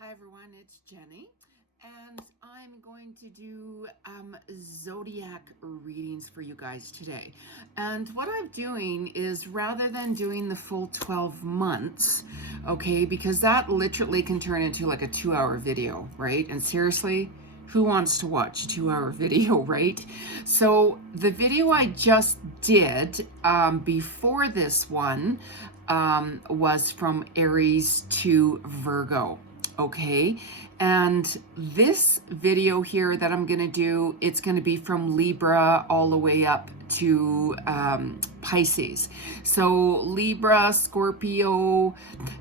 Hi everyone, it's Jenny, and I'm going to do Zodiac readings for you guys today. And what I'm doing is, rather than doing the full 12 months, okay, because that literally can turn into like a 2-hour video, right? And seriously, who wants to watch a 2-hour video, right? So the video I just did before this one was from Aries to Virgo. Okay, and this video here that I'm gonna do, it's gonna be from Libra all the way up to Pisces. So Libra, Scorpio,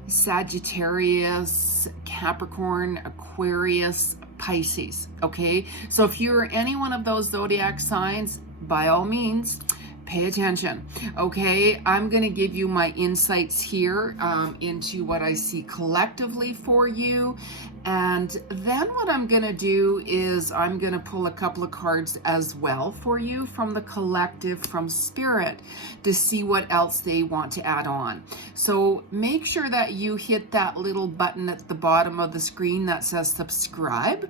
Sagittarius, Capricorn, Aquarius, Pisces. Okay, so if you're any one of those zodiac signs, by all means, pay attention. Okay, I'm going to give you my insights here into what I see collectively for you. And then what I'm going to do is I'm going to pull a couple of cards as well for you from the collective, from Spirit, to see what else they want to add on. So make sure that you hit that little button at the bottom of the screen that says subscribe.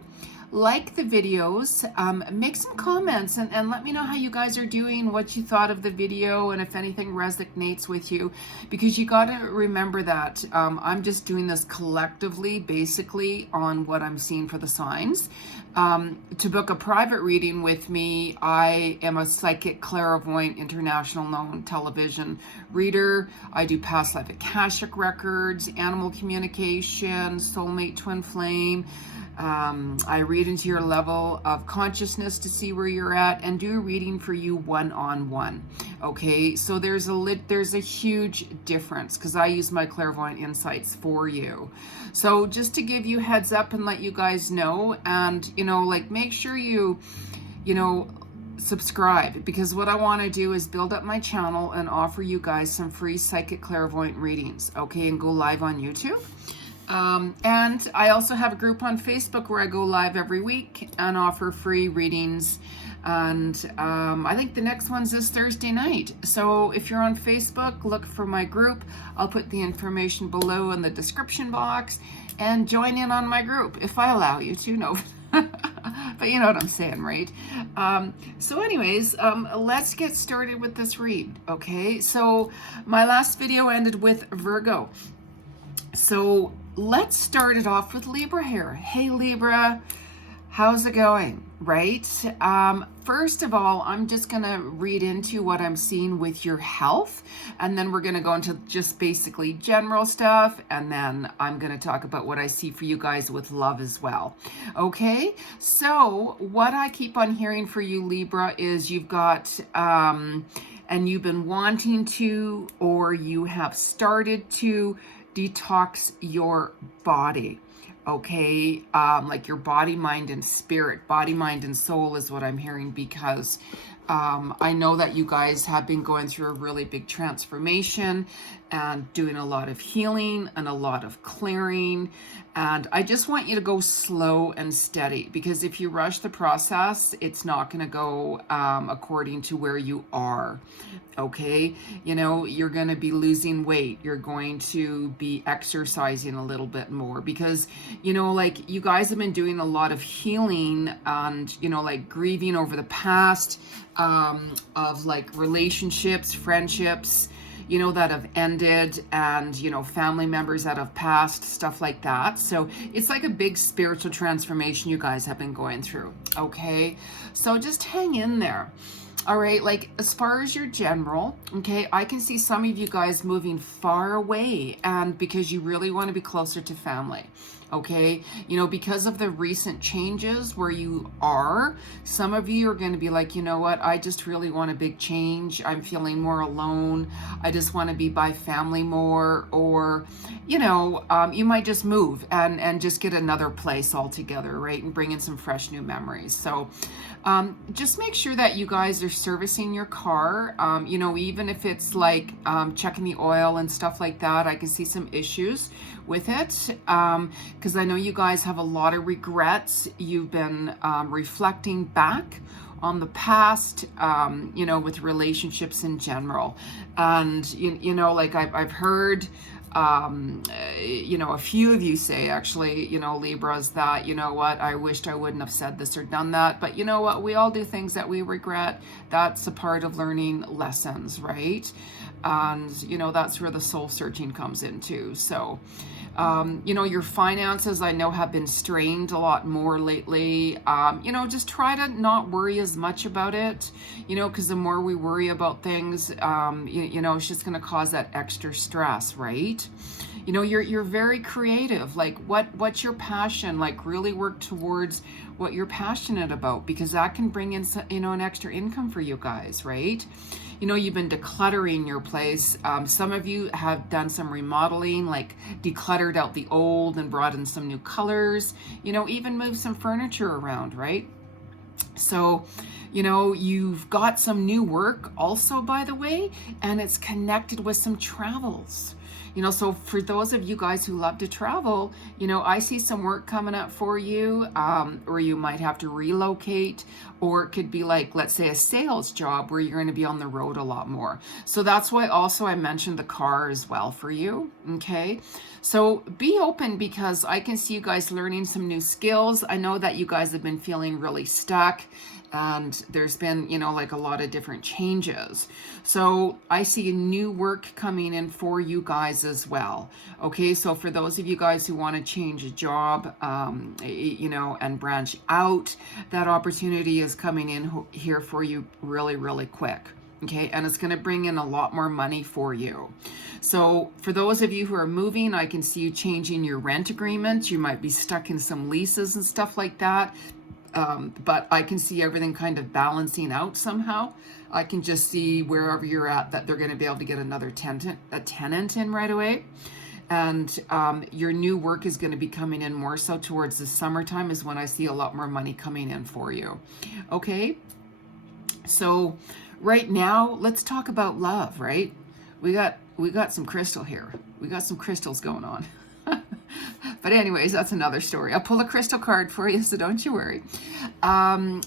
Like the videos, make some comments and let me know how you guys are doing, what you thought of the video, and if anything resonates with you, because you got to remember that I'm just doing this collectively, basically, on what I'm seeing for the signs. To book a private reading with me, I am a psychic, clairvoyant, international known television reader. I do past life Akashic records, animal communication, soulmate, twin flame. I read into your level of consciousness to see where you're at and do a reading for you one-on-one. Okay, so there's a huge difference because I use my clairvoyant insights for you. So just to give you heads up and let you guys know, and like, make sure you subscribe, because what I want to do is build up my channel and offer you guys some free psychic clairvoyant readings, okay, and go live on YouTube. And I also have a group on Facebook where I go live every week and offer free readings. And I think the next one's this Thursday night. So if you're on Facebook, look for my group. I'll put the information below in the description box, and join in on my group if I allow you to. No. But you know what I'm saying, right? So anyways, let's get started with this read, okay? So my last video ended with Virgo. So let's start it off with Libra here. Hey Libra, how's it going, right? First of all, I'm just going to read into what I'm seeing with your health, and then we're going to go into just basically general stuff, and then I'm going to talk about what I see for you guys with love as well. Okay, so what I keep on hearing for you, Libra, is you've got, and you've been wanting to, or you have started to detox your body, okay? Like your body, mind, and spirit. Body, mind, and soul is what I'm hearing, because I know that you guys have been going through a really big transformation and doing a lot of healing and a lot of clearing. And I just want you to go slow and steady, because if you rush the process, it's not going to go according to where you are. Okay, you're going to be losing weight. You're going to be exercising a little bit more, because like, you guys have been doing a lot of healing and like grieving over the past, of like relationships, friendships that have ended, and family members that have passed, stuff like that. So it's like a big spiritual transformation you guys have been going through. Okay, so just hang in there. All right, like, as far as your general, okay, I can see some of you guys moving far away, and because you really want to be closer to family. Okay, because of the recent changes where you are, some of you are going to be like, you know what, I just really want a big change. I'm feeling more alone. I just want to be by family more. Or, you might just move and just get another place altogether, right? And bring in some fresh new memories. So just make sure that you guys are servicing your car. Even if it's like checking the oil and stuff like that, I can see some issues with it, because I know you guys have a lot of regrets. You've been reflecting back on the past, with relationships in general. And, like I've heard you know, a few of you say actually, you know, Libras, that, you know what, I wished I wouldn't have said this or done that. But you know what, we all do things that we regret. That's a part of learning lessons, right? And, you know, that's where the soul searching comes into. So, you know, your finances, I know, have been strained a lot more lately. You know, just try to not worry as much about it, you know, because the more we worry about things, you know, it's just going to cause that extra stress, right? You know, you're very creative. Like, what's your passion? Like, really work towards what you're passionate about, because that can bring in, you know, an extra income for you guys, right? You know, you've been decluttering your place. Some of you have done some remodeling, like decluttered out the old and brought in some new colors, you know, even moved some furniture around, right? So, you know, you've got some new work also, by the way, and it's connected with some travels. You know, so for those of you guys who love to travel, you know, I see some work coming up for you, or you might have to relocate, or it could be like, let's say, a sales job where you're going to be on the road a lot more. So that's why also I mentioned the car as well for you. Okay. So be open, because I can see you guys learning some new skills. I know that you guys have been feeling really stuck, and there's been, you know, like a lot of different changes. So I see new work coming in for you guys as well. Okay, so for those of you guys who want to change a job, you know, and branch out, that opportunity is coming in here for you really, really quick. Okay, and it's going to bring in a lot more money for you. So for those of you who are moving, I can see you changing your rent agreement. You might be stuck in some leases and stuff like that. But I can see everything kind of balancing out somehow. I can just see wherever you're at that they're going to be able to get another tenant in right away. And your new work is going to be coming in more so towards the summertime, is when I see a lot more money coming in for you. Okay, so right now let's talk about love, right? We got some crystal here. We got some crystals going on. But anyways, that's another story. I'll pull a crystal card for you, so don't you worry.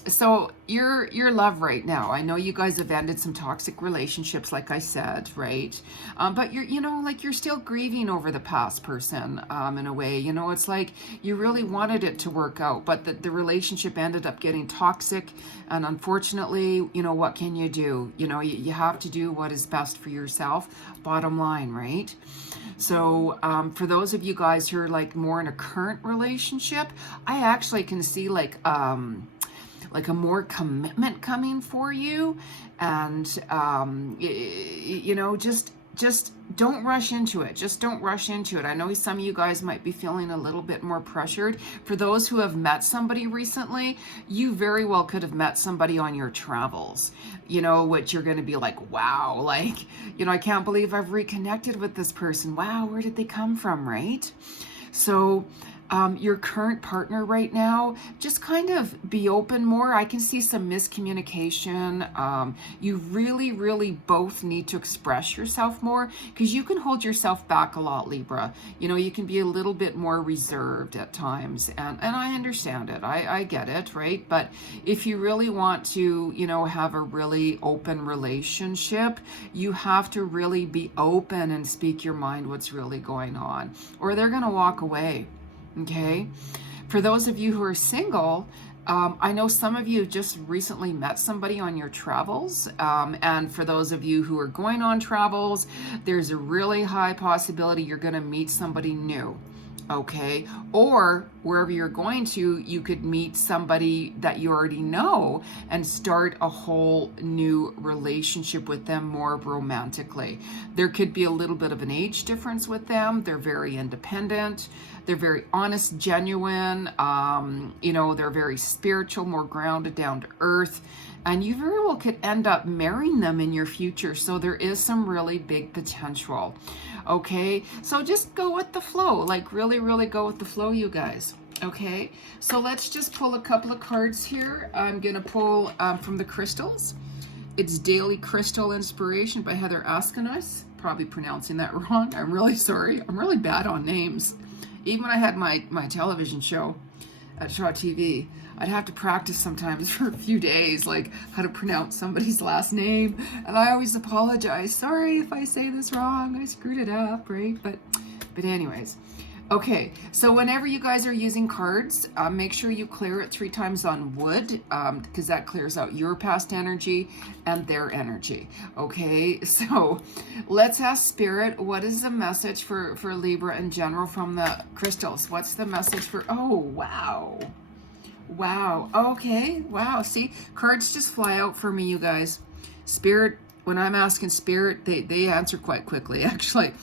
So your love right now, I know you guys have ended some toxic relationships, like I said, right? But you know, like you're still grieving over the past person, in a way. You know, it's like you really wanted it to work out, but the relationship ended up getting toxic. And unfortunately, you know, what can you do? You know, you have to do what is best for yourself, bottom line, right? So for those of you guys who are like more in a current relationship, I actually can see like a more commitment coming for you. And you know, just don't rush into it. Just don't rush into it. I know some of you guys might be feeling a little bit more pressured. For those who have met somebody recently, you very well could have met somebody on your travels, you know, which you're going to be like, wow, like, you know, I can't believe I've reconnected with this person. Wow, where did they come from, right? So your current partner right now, just kind of be open more. I can see some miscommunication. You really, really both need to express yourself more, because you can hold yourself back a lot, Libra. You know, you can be a little bit more reserved at times, and I understand it. I get it, right? But if you really want to, you know, have a really open relationship, you have to really be open and speak your mind, what's really going on, or they're going to walk away. Okay, for those of you who are single, I know some of you just recently met somebody on your travels, and for those of you who are going on travels, there's a really high possibility you're going to meet somebody new. Okay, or wherever you're going to, you could meet somebody that you already know and start a whole new relationship with them more romantically. There could be a little bit of an age difference with them. They're very independent. They're very honest, genuine. You know, they're very spiritual, more grounded, down to earth. And you very well could end up marrying them in your future. So there is some really big potential. Okay, so just go with the flow, like really, really go with the flow, you guys. Okay, so let's just pull a couple of cards here. I'm gonna pull from the crystals. It's Daily Crystal Inspiration by Heather Askenis. Probably pronouncing that wrong. I'm really sorry. I'm really bad on names. Even when I had my television show, at Shaw TV. I'd have to practice sometimes for a few days, like how to pronounce somebody's last name. And I always apologize. Sorry if I say this wrong. I screwed it up, right? But anyways. Okay, so whenever you guys are using cards, make sure you clear it 3 times on wood, because that clears out your past energy and their energy. Okay, so let's ask Spirit, what is the message for Libra in general from the crystals? What's the message for, oh, wow. Wow, okay, wow, see, cards just fly out for me, you guys. Spirit, when I'm asking Spirit, they answer quite quickly, actually.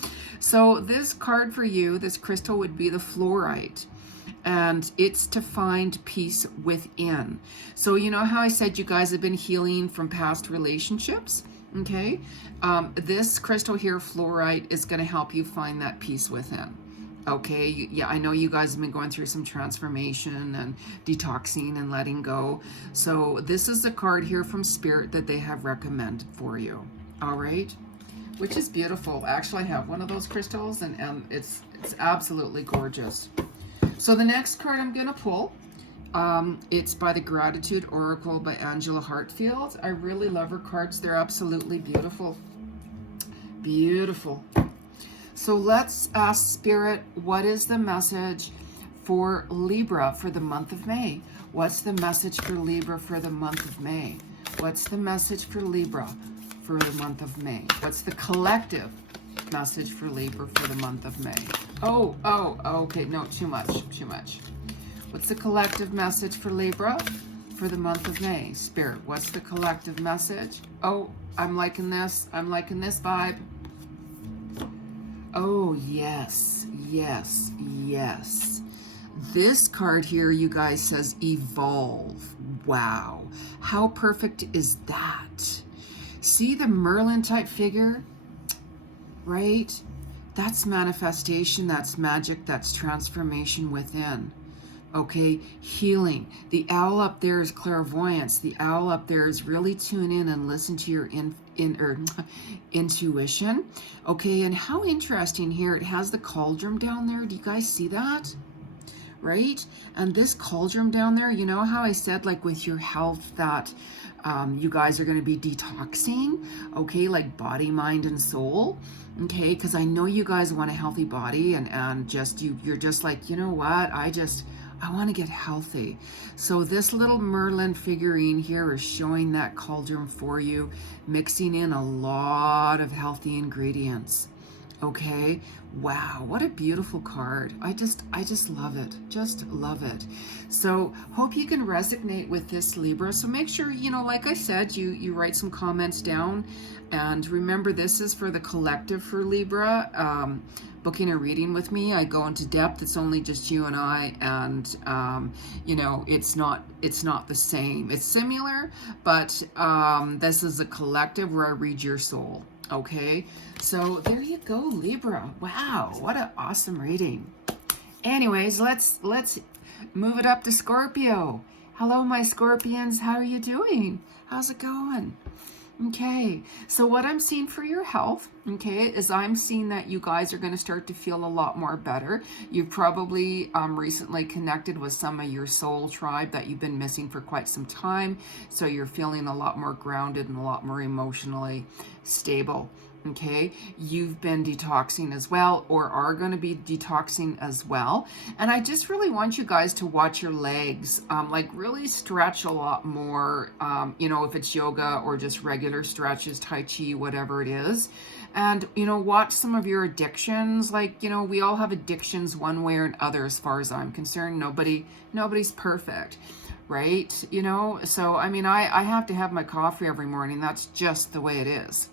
So this card for you, this crystal would be the fluorite, and it's to find peace within. So you know how I said you guys have been healing from past relationships? Okay, this crystal here, fluorite, is going to help you find that peace within. Okay, yeah, I know you guys have been going through some transformation and detoxing and letting go. So this is the card here from Spirit that they have recommended for you. All right, which is beautiful. Actually, I have one of those crystals, and it's absolutely gorgeous. So the next card I'm going to pull, it's by the Gratitude Oracle by Angela Hartfield. I really love her cards. They're absolutely beautiful. Beautiful. So let's ask Spirit, what is the message for Libra for the month of May? What's the message for Libra for the month of May? What's the message for Libra for the month of May? What's the collective message for Libra for the month of May? Oh, okay, no, too much. What's the collective message for Libra for the month of May? Spirit, what's the collective message? Oh, I'm liking this vibe. Oh, yes. This card here, you guys, says evolve. Wow. How perfect is that? See the Merlin type figure, right? That's manifestation, that's magic, that's transformation within. Okay, healing. The owl up there is clairvoyance. The owl up there is really tune in and listen to your intuition. Okay, and how interesting here, it has the cauldron down there. Do you guys see that? Right? And this cauldron down there, you know how I said, like with your health, that you guys are going to be detoxing, okay, like body, mind, and soul, okay, because I know you guys want a healthy body, and just you're just like, you know what, I want to get healthy. So this little Merlin figurine here is showing that cauldron for you, mixing in a lot of healthy ingredients. Okay, wow, what a beautiful card. I just love it. Just love it. So hope you can resonate with this, Libra. So make sure, you know, like I said, you write some comments down, and remember, this is for the collective for Libra. Booking a reading with me, I go into depth. It's only just you and I, and you know, it's not the same. It's similar, but this is a collective where I read your soul. Okay, so there you go, Libra. Wow, what an awesome reading. Anyways, let's move it up to Scorpio. Hello, my Scorpions. How are you doing? How's it going? Okay, so what I'm seeing for your health, okay, is I'm seeing that you guys are going to start to feel a lot more better. You've probably recently connected with some of your soul tribe that you've been missing for quite some time, so you're feeling a lot more grounded and a lot more emotionally stable. Okay, you've been detoxing as well, or are going to be detoxing as well. And I just really want you guys to watch your legs, like really stretch a lot more, you know, if it's yoga or just regular stretches, Tai Chi, whatever it is. And, you know, watch some of your addictions. Like, you know, we all have addictions one way or another, as far as I'm concerned. Nobody's perfect, right? You know, so, I mean, I have to have my coffee every morning. That's just the way it is.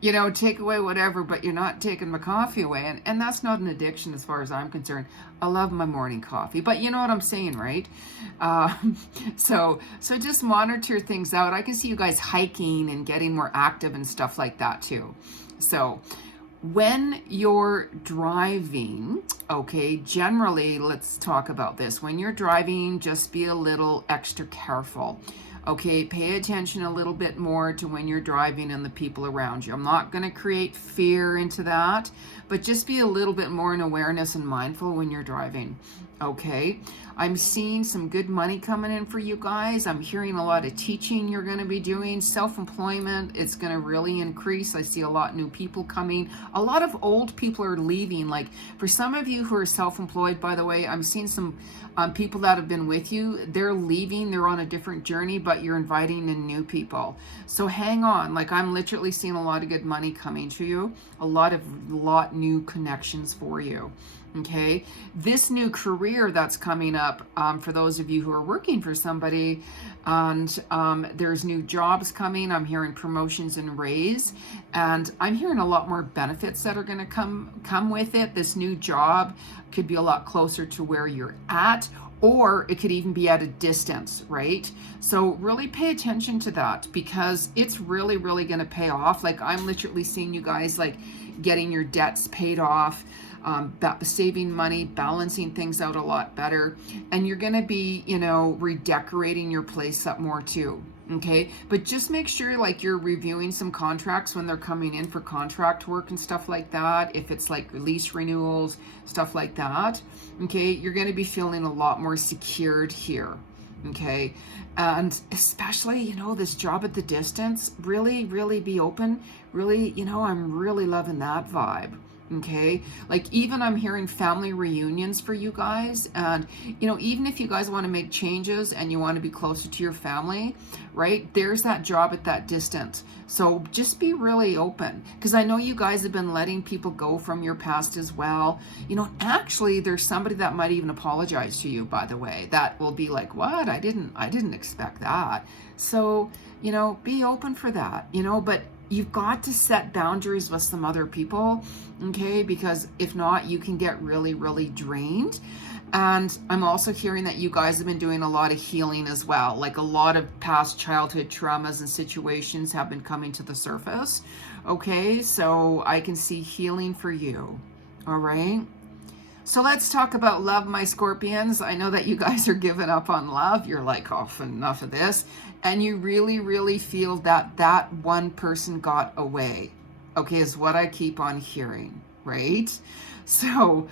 You know, take away whatever, but you're not taking my coffee away, and that's not an addiction as far as I'm concerned. I love my morning coffee, but you know what I'm saying, right? So just monitor things out. I can see you guys hiking and getting more active and stuff like that too. So when you're driving, okay, generally, let's talk about this. When you're driving, just be a little extra careful. Okay, pay attention a little bit more to when you're driving and the people around you. I'm not going to create fear into that, but just be a little bit more in awareness and mindful when you're driving. Okay, I'm seeing some good money coming in for you guys. I'm hearing a lot of teaching you're going to be doing. Self-employment, it's going to really increase. I see a lot of new people coming. A lot of old people are leaving. Like for some of you who are self-employed, by the way, I'm seeing some people that have been with you. They're leaving. They're on a different journey, but you're inviting in new people. So hang on. Like I'm literally seeing a lot of good money coming to you. A lot new connections for you. Okay, this new career that's coming up for those of you who are working for somebody, and there's new jobs coming. I'm hearing promotions and raise, and I'm hearing a lot more benefits that are going to come with it. This new job could be a lot closer to where you're at, or it could even be at a distance, right? So really pay attention to that, because it's really going to pay off. Like I'm literally seeing you guys like getting your debts paid off, saving money, balancing things out a lot better, and you're going to be, you know, redecorating your place up more too. Okay, but just make sure like you're reviewing some contracts when they're coming in for contract work and stuff like that. If it's like lease renewals, stuff like that, okay, you're going to be feeling a lot more secured here. Okay, and especially, you know, this job at the distance, really be open. Really, you know, I'm really loving that vibe. Okay, like even I'm hearing family reunions for you guys, and you know, even if you guys want to make changes and you want to be closer to your family, right, there's that job at that distance. So just be really open, because I know you guys have been letting people go from your past as well. You know, actually there's somebody that might even apologize to you, by the way, that will be like, what, I didn't expect that. So, you know, be open for that, you know, but you've got to set boundaries with some other people, okay? Because if not, you can get really drained. And I'm also hearing that you guys have been doing a lot of healing as well. Like a lot of past childhood traumas and situations have been coming to the surface, okay? So I can see healing for you, all right? So let's talk about love, my Scorpions. I know that you guys are giving up on love. You're like, oh, enough of this. And you really feel that that one person got away, okay, is what I keep on hearing, right? So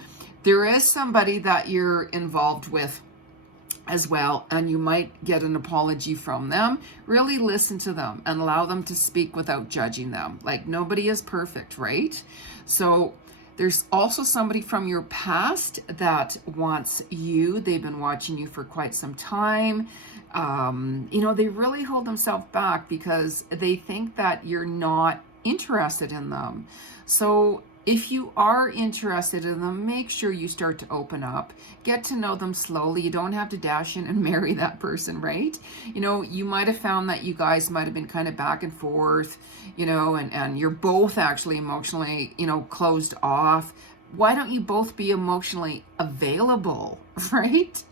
there is somebody that you're involved with as well, and you might get an apology from them. Really listen to them and allow them to speak without judging them. Like nobody is perfect, right? So there's also somebody from your past that wants you. They've been watching you for quite some time. You know, they really hold themselves back because they think that you're not interested in them. So if you are interested in them, make sure you start to open up, get to know them slowly. You don't have to dash in and marry that person, right? You know, you might have found that you guys might have been kind of back and forth, you know, and you're both actually emotionally, you know, closed off. Why don't you both be emotionally available, right?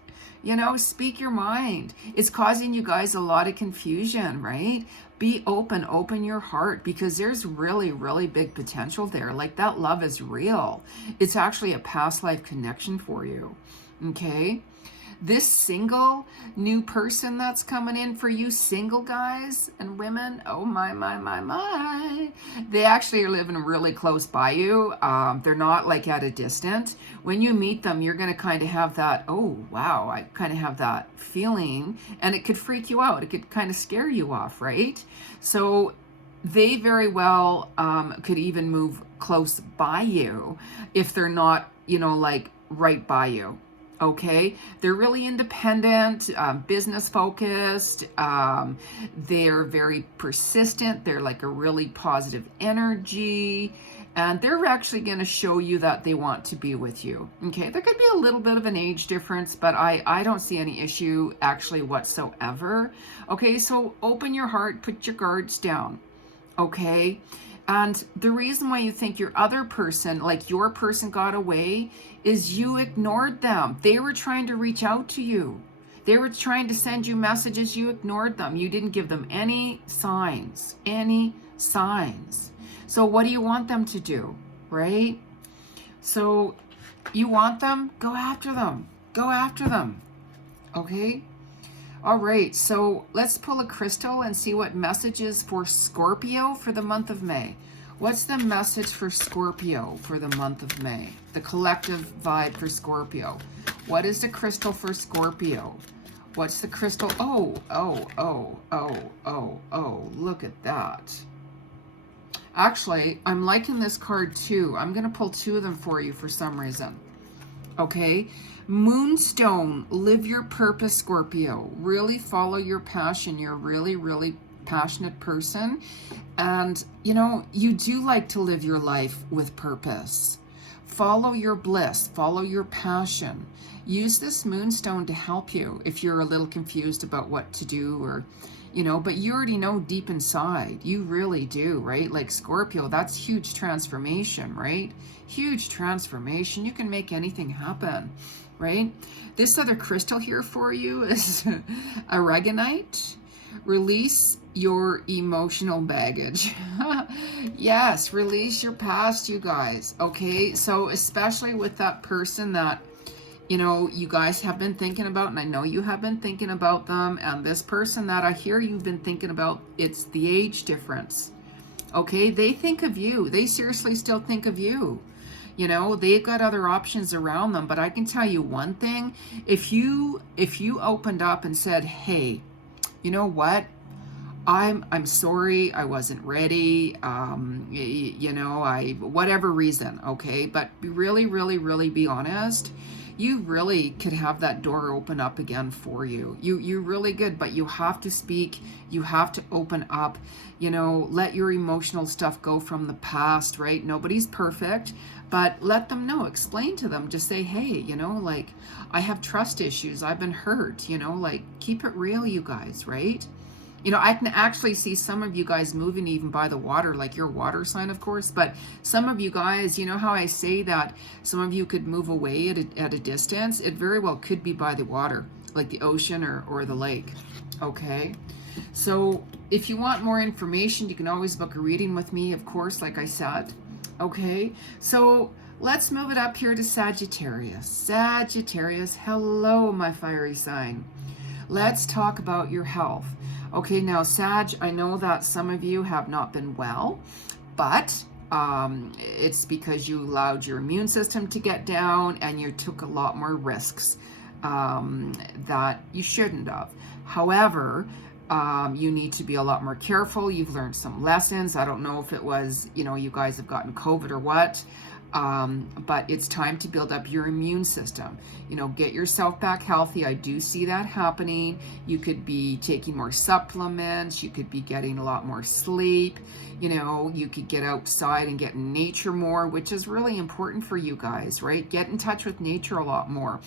You know, speak your mind. It's causing you guys a lot of confusion, right? Be open your heart, because there's really big potential there. Like that love is real. It's actually a past life connection for you, okay? This single new person that's coming in for you, single guys and women, oh my. They actually are living really close by you. They're not like at a distance. When you meet them, you're going to kind of have that, oh, wow, I kind of have that feeling, and it could freak you out. It could kind of scare you off, right? So they very well could even move close by you if they're not, you know, like right by you. Okay, they're really independent, business focused. They're very persistent. They're like a really positive energy, and they're actually going to show you that they want to be with you. Okay, there could be a little bit of an age difference, but I don't see any issue actually whatsoever. Okay, so open your heart, put your guards down. Okay. And the reason why you think your other person, like your person, got away is you ignored them. They were trying to reach out to you. They were trying to send you messages. You ignored them. You didn't give them any signs, So what do you want them to do, right? So you want them, go after them. Okay? All right, so let's pull a crystal and see what messages for Scorpio for the month of May. What's the message for Scorpio for the month of May? The collective vibe for Scorpio. What is the crystal for Scorpio? What's the crystal? Oh, look at that. Actually, I'm liking this card too. I'm going to pull two of them for you for some reason. Okay? Moonstone, live your purpose, Scorpio. Really follow your passion. You're a really, really passionate person. And, you know, you do like to live your life with purpose. Follow your bliss. Follow your passion. Use this moonstone to help you if you're a little confused about what to do, or, you know, but you already know deep inside. You really do, right? Like Scorpio, that's huge transformation, right? Huge transformation. You can make anything happen, right? This other crystal here for you is Aragonite. Release your emotional baggage. Yes, release your past, you guys. Okay, so especially with that person that, you know, you guys have been thinking about, and I know you have been thinking about them, and this person that I hear you've been thinking about, it's the age difference. Okay, they think of you. They seriously still think of you. You know, they've got other options around them, but I can tell you one thing. If you opened up and said, hey, you know what? I'm sorry, I wasn't ready, you know, whatever reason, okay? But really, really, really be honest. You really could have that door open up again for you. You're really good, but you have to speak. You have to open up, you know, let your emotional stuff go from the past, right? Nobody's perfect, but let them know, explain to them, just say, hey, you know, like, I have trust issues. I've been hurt, you know, like, keep it real, you guys, right? You know, I can actually see some of you guys moving even by the water, like your water sign, of course. But some of you guys, you know how I say that some of you could move away at a distance? It very well could be by the water, like the ocean or the lake. Okay. So if you want more information, you can always book a reading with me, of course, like I said. Okay. So let's move it up here to Sagittarius. Sagittarius, hello, my fiery sign. Let's talk about your health. Okay, now Sag, I know that some of you have not been well, but it's because you allowed your immune system to get down and you took a lot more risks that you shouldn't have. However, you need to be a lot more careful. You've learned some lessons. I don't know if it was, you know, you guys have gotten COVID or what. But it's time to build up your immune system. You know, get yourself back healthy. I do see that happening. You could be taking more supplements. You could be getting a lot more sleep. You know, you could get outside and get in nature more, which is really important for you guys, right? Get in touch with nature a lot more.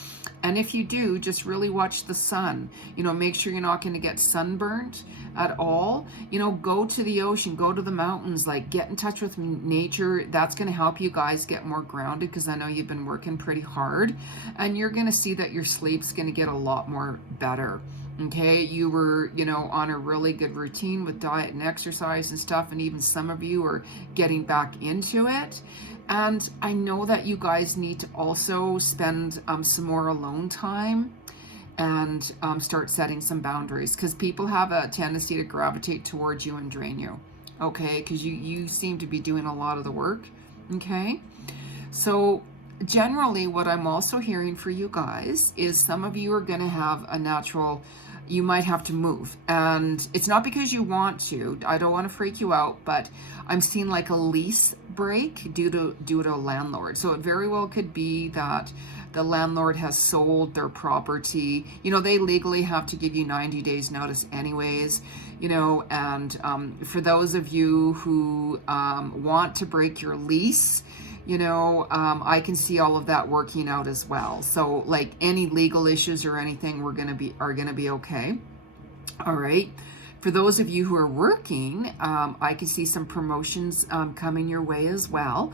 And if you do, just really watch the sun. You know, make sure you're not going to get sunburned at all. You know, go to the ocean, go to the mountains, like get in touch with nature. That's going to help you guys get more grounded, because I know you've been working pretty hard, and you're going to see that your sleep's going to get a lot more better. Okay, you were, you know, on a really good routine with diet and exercise and stuff, and even some of you are getting back into it. And I know that you guys need to also spend some more alone time and start setting some boundaries, because people have a tendency to gravitate towards you and drain you, okay? Because you seem to be doing a lot of the work, okay? So generally what I'm also hearing for you guys is some of you are going to have a natural, you might have to move. And it's not because you want to, I don't want to freak you out, but I'm seeing like a lease break due to a landlord. So it very well could be that the landlord has sold their property. You know, they legally have to give you 90 days notice anyways, you know, and for those of you who want to break your lease, you know, I can see all of that working out as well. So like any legal issues or anything are gonna be okay. All right. For those of you who are working, I can see some promotions coming your way as well.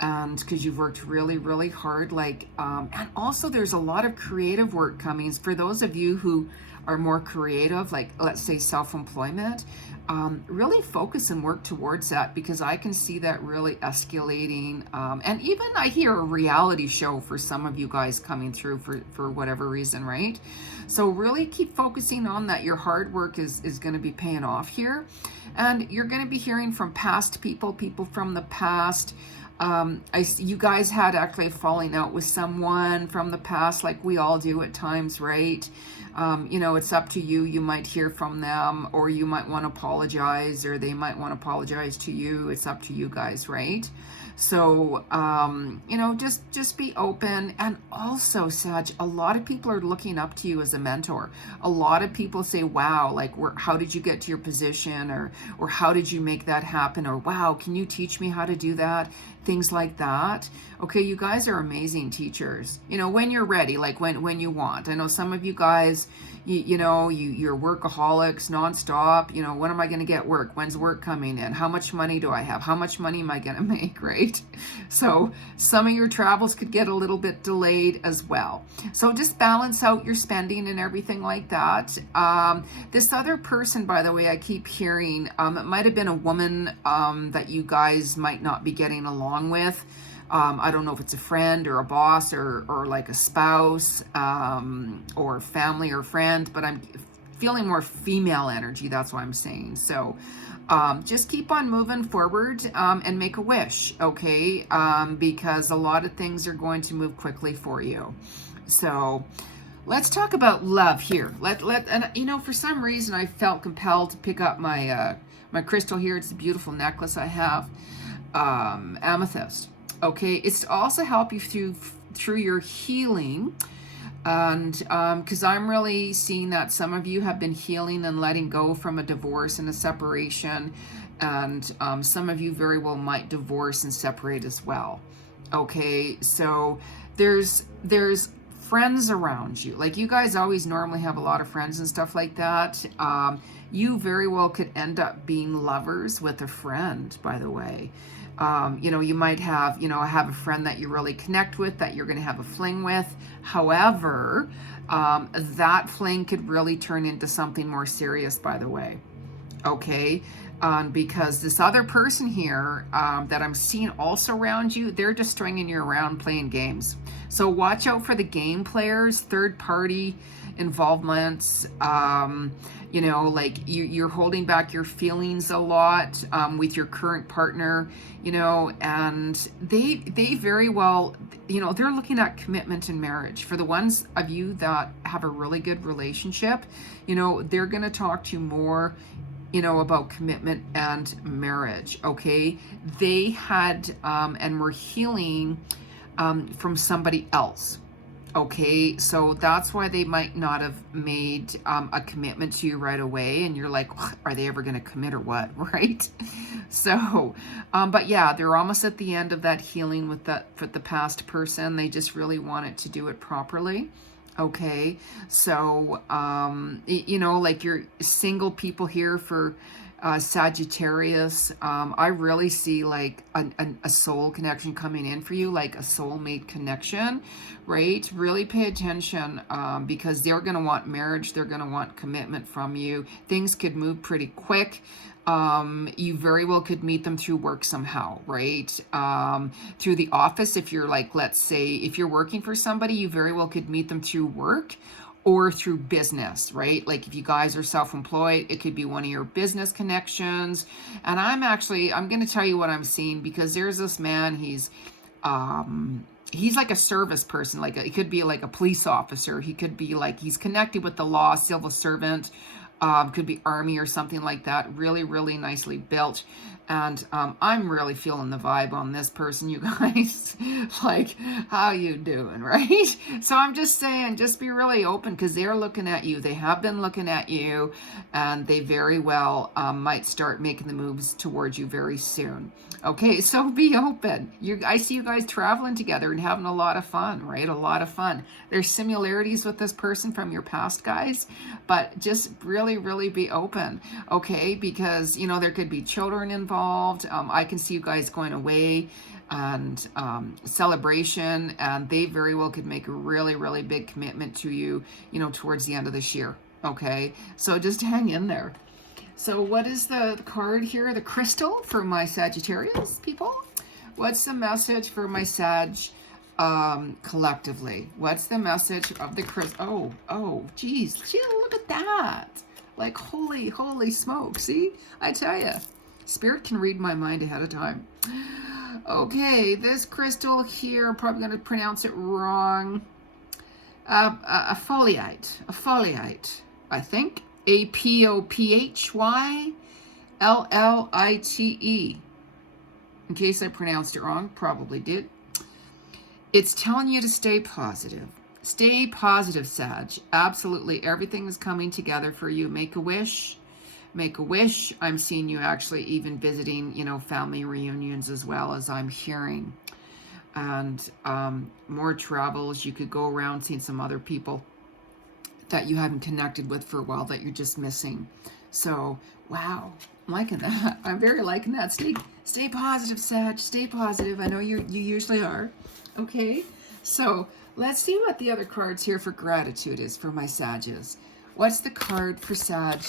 and because you've worked really, really hard, like, and also there's a lot of creative work coming for those of you who are more creative, like let's say self-employment. Really focus and work towards that, because I can see that really escalating. And even I hear a reality show for some of you guys coming through for whatever reason, right? So really keep focusing on that. Your hard work is going to be paying off here. And you're going to be hearing from past people from the past. You guys had actually falling out with someone from the past, like we all do at times, right? You know, it's up to you. You might hear from them, or you might want to apologize, or they might want to apologize to you. It's up to you guys, right? So, you know, just be open. And also, Sag, a lot of people are looking up to you as a mentor. A lot of people say, wow, like, how did you get to your position? Or how did you make that happen? Or, wow, can you teach me how to do that? Things like that. Okay, you guys are amazing teachers. You know, when you're ready, like when you want. I know some of you guys, you're workaholics nonstop. You know, when am I going to get work? When's work coming in? How much money do I have? How much money am I going to make, right? So some of your travels could get a little bit delayed as well. So just balance out your spending and everything like that. This other person, by the way, I keep hearing, it might have been a woman that you guys might not be getting along with. I don't know if it's a friend or a boss or like a spouse, or family or friend, but I'm feeling more female energy. That's what I'm saying. So just keep on moving forward, and make a wish, okay? Because a lot of things are going to move quickly for you. So let's talk about love here. And you know, for some reason I felt compelled to pick up my my crystal here. It's a beautiful necklace I have, amethyst. Okay, it's to also help you through your healing. And because I'm really seeing that some of you have been healing and letting go from a divorce and a separation, and some of you very well might divorce and separate as well. Okay, so there's friends around you. Like, you guys always normally have a lot of friends and stuff like that. You very well could end up being lovers with a friend, by the way. You know, you might have, have a friend that you really connect with, that you're going to have a fling with. However, that fling could really turn into something more serious, by the way. Okay. Because this other person here, that I'm seeing also around you, they're just stringing you around playing games. So watch out for the game players, third party involvements. You know, like you're holding back your feelings a lot with your current partner, you know, and they very well, you know, they're looking at commitment and marriage. For the ones of you that have a really good relationship, you know, they're going to talk to you more, you know, about commitment and marriage. Okay, they had and were healing from somebody else. Okay, so that's why they might not have made a commitment to you right away, and you're like, are they ever going to commit or what, right? So, but yeah, they're almost at the end of that healing with the past person. They just really wanted to do it properly. Okay, so you know, like you're single people here for Sagittarius, I really see like a soul connection coming in for you, like a soulmate connection, right? Really pay attention, because they're going to want marriage. They're going to want commitment from you. Things could move pretty quick. You very well could meet them through work somehow, right? Through the office. If you're like, let's say, if you're working for somebody, you very well could meet them through work or through business, right? Like if you guys are self-employed, it could be one of your business connections. And I'm going to tell you what I'm seeing, because there's this man, he's like a service person. Like he could be like a police officer. He could be like, he's connected with the law, civil servant, could be army or something like that. Really, really nicely built. And I'm really feeling the vibe on this person, you guys. Like, how you doing, right? So I'm just saying, just be really open, because they're looking at you. They have been looking at you, and they very well might start making the moves towards you very soon. Okay, so be open. I see you guys traveling together and having a lot of fun, right? A lot of fun. There's similarities with this person from your past, guys, but just really, really be open, okay? Because, you know, there could be children involved. I can see you guys going away and celebration, and they very well could make a really, really big commitment to you, you know, towards the end of this year. Okay, so just hang in there. So what is the card here? The crystal for my Sagittarius people. What's the message for my Sag collectively? What's the message of the crystal? Oh, geez, look at that. Like, holy smoke. See, I tell you, Spirit can read my mind ahead of time. Okay, this crystal here, I'm probably going to pronounce it wrong. A foliate, I think. APOPHYLLITE. In case I pronounced it wrong, probably did. It's telling you to stay positive. Stay positive, Sag. Absolutely, everything is coming together for you. Make a wish. Make a wish. I'm seeing you actually even visiting, you know, family reunions as well, as I'm hearing. And more travels. You could go around seeing some other people that you haven't connected with for a while that you're just missing. So, wow, I'm liking that. I'm very liking that. Stay positive, Sag. Stay positive. I know you usually are. Okay, so let's see what the other cards here for gratitude is for my Sages. What's the card for Sag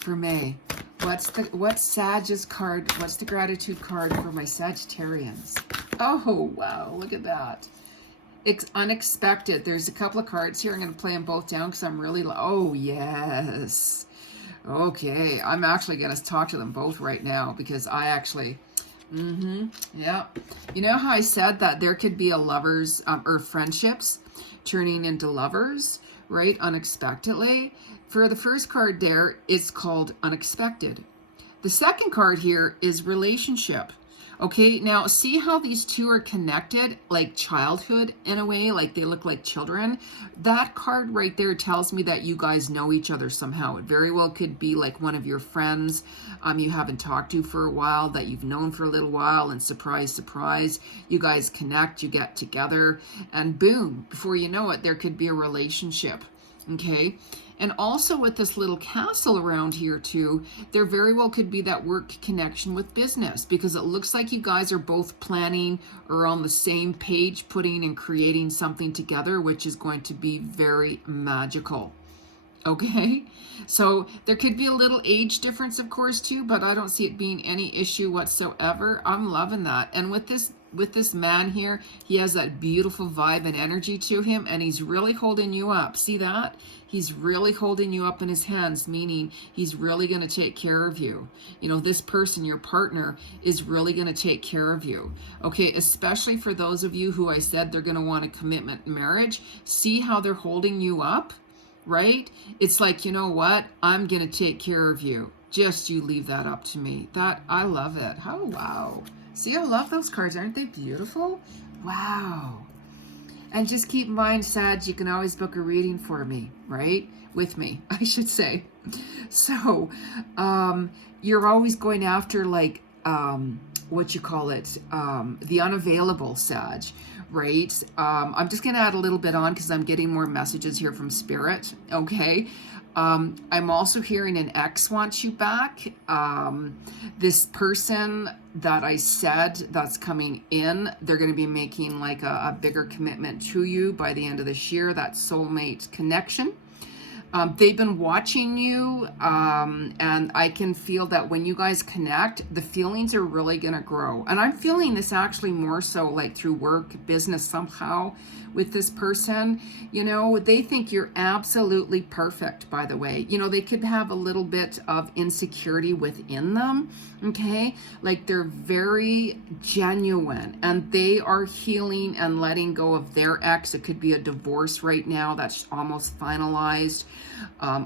for May? What's Sag's card? What's the gratitude card for my Sagittarians? Oh, wow, look at that. It's unexpected. There's a couple of cards here. I'm going to play them both down because I'm really... Oh, yes. Okay, I'm actually going to talk to them both right now because I actually... yeah. You know how I said that there could be a lovers or friendships turning into lovers, right? Unexpectedly. For the first card there, it's called unexpected. The second card here is relationship. Okay, now see how these two are connected, like childhood in a way, like they look like children. That card right there tells me that you guys know each other somehow. It very well could be like one of your friends you haven't talked to for a while, that you've known for a little while, and surprise, surprise, you guys connect, you get together, and boom, before you know it, there could be a relationship. Okay, and also with this little castle around here too, there very well could be that work connection with business, because it looks like you guys are both planning or on the same page, putting and creating something together, which is going to be very magical. Okay, so there could be a little age difference, of course, too, but I don't see it being any issue whatsoever. I'm loving that. And with this man here, he has that beautiful vibe and energy to him, and he's really holding you up. See that? He's really holding you up in his hands, meaning he's really going to take care of you. You know, this person, your partner, is really going to take care of you. Okay, especially for those of you who I said they're going to want a commitment in marriage. See how they're holding you up, right? It's like, you know what? I'm going to take care of you. Just you leave that up to me. That, I love it. Oh, wow. See, I love those cards. Aren't they beautiful? Wow. And just keep in mind, Sag, you can always book a reading for me, right? With me, I should say. So, you're always going after, like, what you call it, the unavailable, Sag, right? I'm just going to add a little bit on because I'm getting more messages here from Spirit, okay? I'm also hearing an ex wants you back. This person that I said that's coming in, they're going to be making like a bigger commitment to you by the end of this year, that soulmate connection. They've been watching you, and I can feel that when you guys connect, the feelings are really going to grow. And I'm feeling this actually more so like through work, business somehow with this person. You know, they think you're absolutely perfect, by the way. You know, they could have a little bit of insecurity within them, okay? Like they're very genuine, and they are healing and letting go of their ex. It could be a divorce right now that's almost finalized,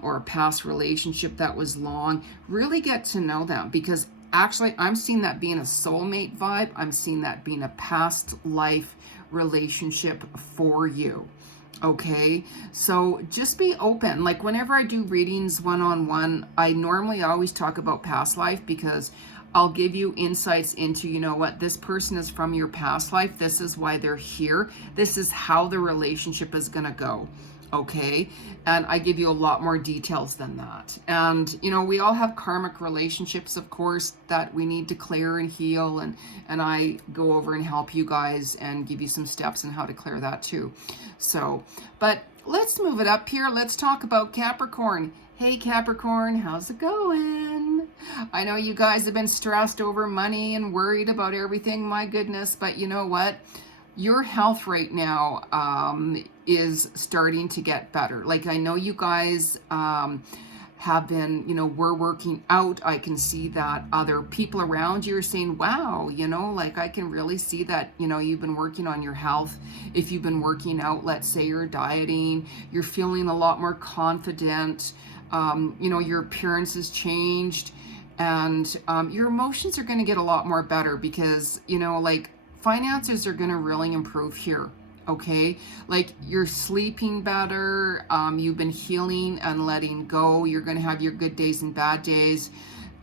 or a past relationship that was long. Really get to know them, because actually I'm seeing that being a soulmate vibe. I'm seeing that being a past life relationship for you. Okay, so just be open. Like whenever I do readings one-on-one, I normally always talk about past life, because I'll give you insights into, you know what, this person is from your past life. This is why they're here. This is how the relationship is going to go. Okay. And I give you a lot more details than that. And, you know, we all have karmic relationships, of course, that we need to clear and heal. And I go over and help you guys and give you some steps on how to clear that too. So, but let's move it up here. Let's talk about Capricorn. Hey Capricorn, how's it going? I know you guys have been stressed over money and worried about everything, my goodness, but you know what? Your health right now is starting to get better. Like, I know you guys have been, you know, we're working out. I can see that other people around you are saying, wow, you know, like I can really see that, you know, you've been working on your health. If you've been working out, let's say you're dieting, you're feeling a lot more confident. You know, your appearance has changed, and your emotions are going to get a lot more better because, you know, like finances are going to really improve here. Okay, like you're sleeping better, you've been healing and letting go. You're going to have your good days and bad days,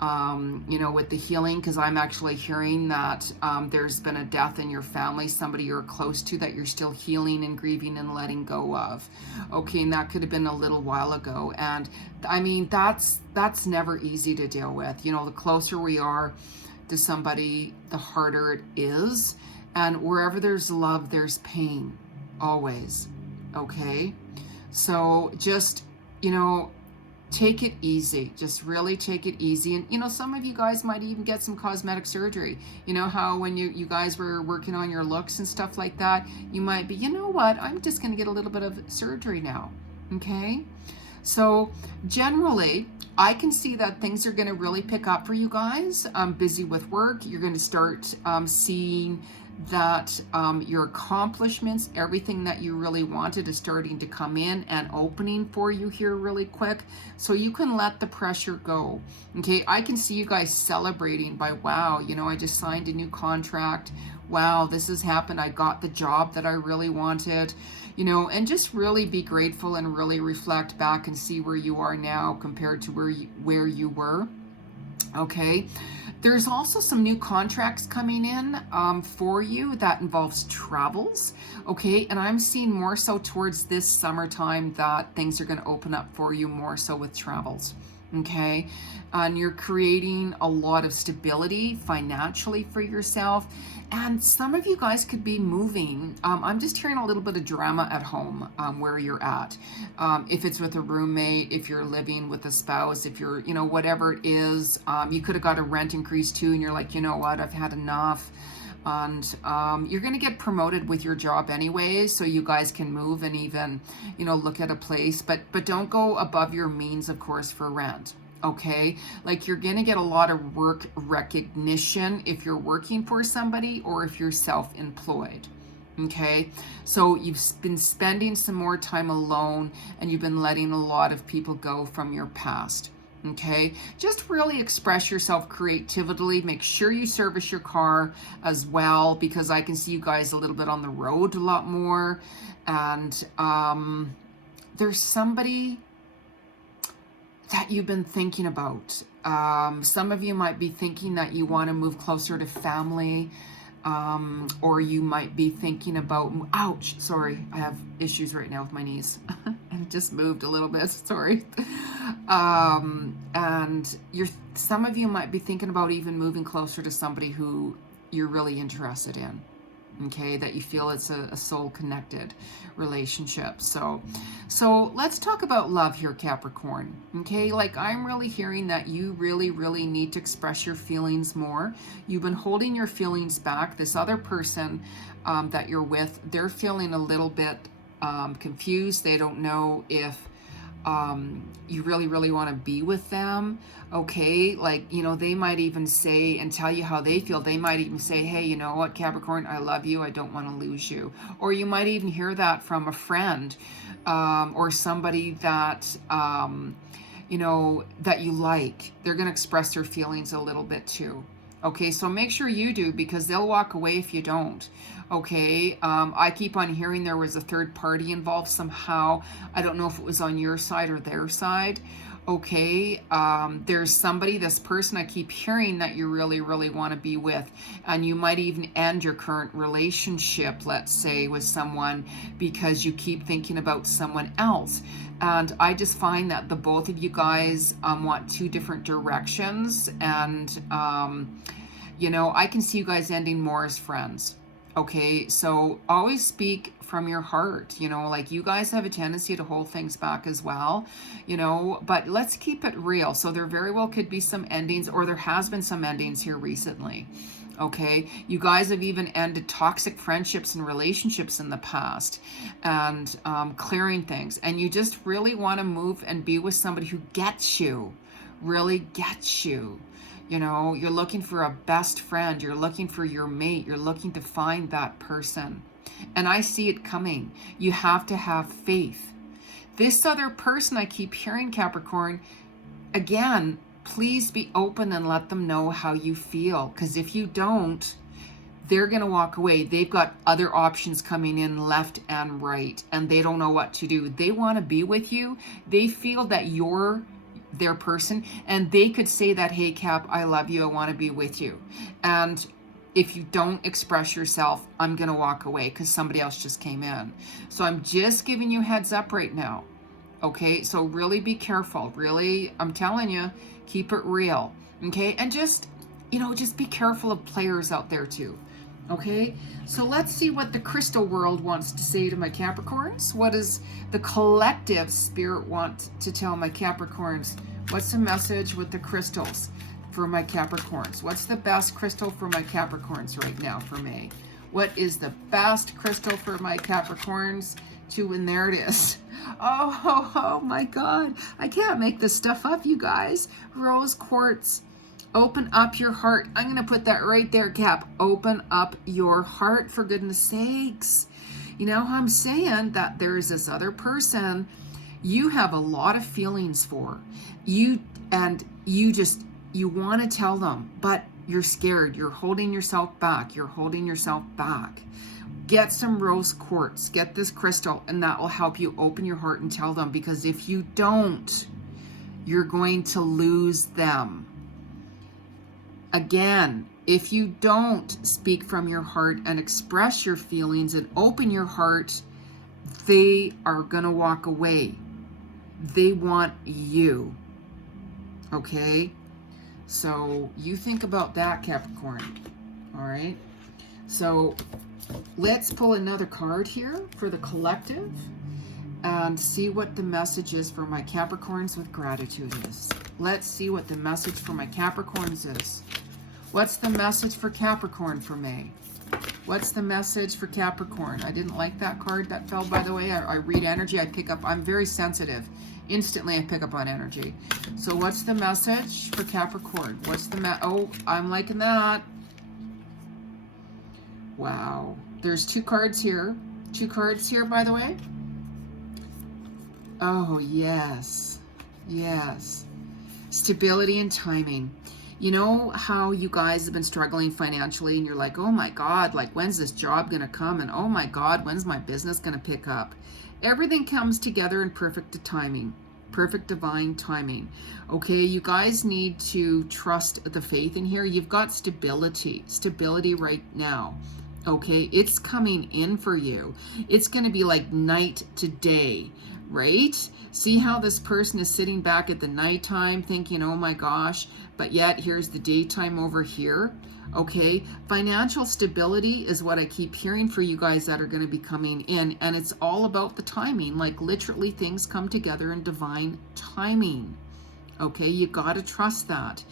you know, with the healing, because I'm actually hearing that there's been a death in your family, somebody you're close to that you're still healing and grieving and letting go of. Okay, and that could have been a little while ago. And I mean, that's never easy to deal with. You know, the closer we are to somebody, the harder it is. And wherever there's love, there's pain, always. Okay, so just, you know, take it easy. Just really take it easy. And, you know, some of you guys might even get some cosmetic surgery. You know how when you guys were working on your looks and stuff like that, you might be, you know what, I'm just going to get a little bit of surgery now. Okay, so generally, I can see that things are going to really pick up for you guys. Busy with work. You're going to start seeing that your accomplishments, everything that you really wanted, is starting to come in and opening for you here really quick, so you can let the pressure go. Okay, I can see you guys celebrating by, wow, you know, I just signed a new contract. Wow, this has happened. I got the job that I really wanted, you know, and just really be grateful and really reflect back and see where you are now compared to where you were. Okay, there's also some new contracts coming in for you that involves travels. Okay, and I'm seeing more so towards this summertime that things are going to open up for you more so with travels. Okay, and you're creating a lot of stability financially for yourself. And some of you guys could be moving. I'm just hearing a little bit of drama at home where you're at. If it's with a roommate, if you're living with a spouse, if you're, you know, whatever it is, you could have got a rent increase too, and you're like, you know what, I've had enough. And you're going to get promoted with your job anyways, so you guys can move and even, you know, look at a place, but don't go above your means, of course, for rent. Okay, like you're going to get a lot of work recognition if you're working for somebody or if you're self-employed. Okay, so you've been spending some more time alone, and you've been letting a lot of people go from your past. Okay, just really express yourself creatively. Make sure you service your car as well, because I can see you guys a little bit on the road a lot more. And there's somebody that you've been thinking about. Some of you might be thinking that you want to move closer to family, or you might be thinking about, ouch, sorry, I have issues right now with my knees. I just moved a little bit, sorry. And some of you might be thinking about even moving closer to somebody who you're really interested in. Okay, that you feel it's a soul connected relationship. So let's talk about love here, Capricorn. Okay, like I'm really hearing that you really need to express your feelings more. You've been holding your feelings back. This other person that you're with, they're feeling a little bit confused. They don't know if you really want to be with them. Okay, like, you know, they might even say and tell you how they feel. They might even say, hey, you know what, Capricorn, I love you, I don't want to lose you. Or you might even hear that from a friend, or somebody that you know, that you like. They're going to express their feelings a little bit too. Okay, so make sure you do, because they'll walk away if you don't. Okay, I keep on hearing there was a third party involved somehow. I don't know if it was on your side or their side. Okay, there's somebody, this person I keep hearing that you really, really want to be with, and you might even end your current relationship, let's say, with someone because you keep thinking about someone else. And I just find that the both of you guys want two different directions, and you know, I can see you guys ending more as friends. Okay, so always speak from your heart. You know, like, you guys have a tendency to hold things back as well, you know, but let's keep it real. So there very well could be some endings, or there has been some endings here recently. Okay, you guys have even ended toxic friendships and relationships in the past, and clearing things, and you just really want to move and be with somebody who gets you, really gets you. You know, you're looking for a best friend, you're looking for your mate, you're looking to find that person. And I see it coming. You have to have faith. This other person I keep hearing, Capricorn, again, please be open and let them know how you feel. Because if you don't, they're going to walk away. They've got other options coming in left and right, and they don't know what to do. They want to be with you. They feel that you're their person, and they could say that, hey Cap, I love you, I want to be with you, and if you don't express yourself, I'm gonna walk away because somebody else just came in. So I'm just giving you heads up right now. Okay, so really be careful. Really, I'm telling you, keep it real. Okay, and just, you know, just be careful of players out there too. Okay, so let's see what the crystal world wants to say to my Capricorns. What does the collective spirit want to tell my Capricorns? What's the message with the crystals for my Capricorns? What's the best crystal for my Capricorns right now for May? What is the best crystal for my Capricorns? And there it is. Oh my God. I can't make this stuff up, you guys. Rose quartz. Open up your heart. I'm going to put that right there, Cap. Open up your heart, for goodness sakes. You know how I'm saying that there's this other person you have a lot of feelings for. You want to tell them, but you're scared. You're holding yourself back. You're holding yourself back. Get some rose quartz. Get this crystal, and that will help you open your heart and tell them, because if you don't, you're going to lose them. Again, if you don't speak from your heart and express your feelings and open your heart, they are going to walk away. They want you. Okay? So you think about that, Capricorn. All right? So let's pull another card here for the collective and see what the message is for my Capricorns with gratitude is. Let's see what the message for my Capricorns is. What's the message for Capricorn for May? What's the message for Capricorn? I didn't like that card that fell, by the way. I read energy. I pick up. I'm very sensitive. Instantly, I pick up on energy. So what's the message for Capricorn? What's the oh, I'm liking that. Wow. There's two cards here. Two cards here, by the way. Oh, yes. Yes. Stability and timing. You know how you guys have been struggling financially, and you're like, oh my God, like, when's this job going to come? And oh my God, when's my business going to pick up? Everything comes together in perfect timing, perfect divine timing. Okay, you guys need to trust the faith in here. You've got stability right now. Okay, it's coming in for you. It's going to be like night to day, right? See how this person is sitting back at the nighttime thinking, oh my gosh, but yet here's the daytime over here. Okay, financial stability is what I keep hearing for you guys that are going to be coming in, and it's all about the timing. Like, literally, things come together in divine timing. Okay, you got to trust that,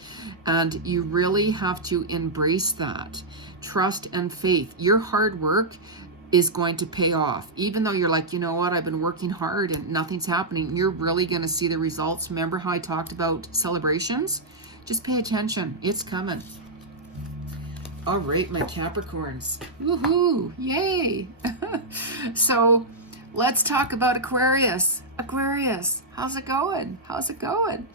and you really have to embrace that. Trust and faith. Your hard work is going to pay off. Even though you're like, you know what, I've been working hard and nothing's happening, you're really going to see the results. Remember how I talked about celebrations? Just pay attention. It's coming. All right, my Capricorns. Woohoo! Yay! So let's talk about Aquarius. Aquarius. How's it going? How's it going?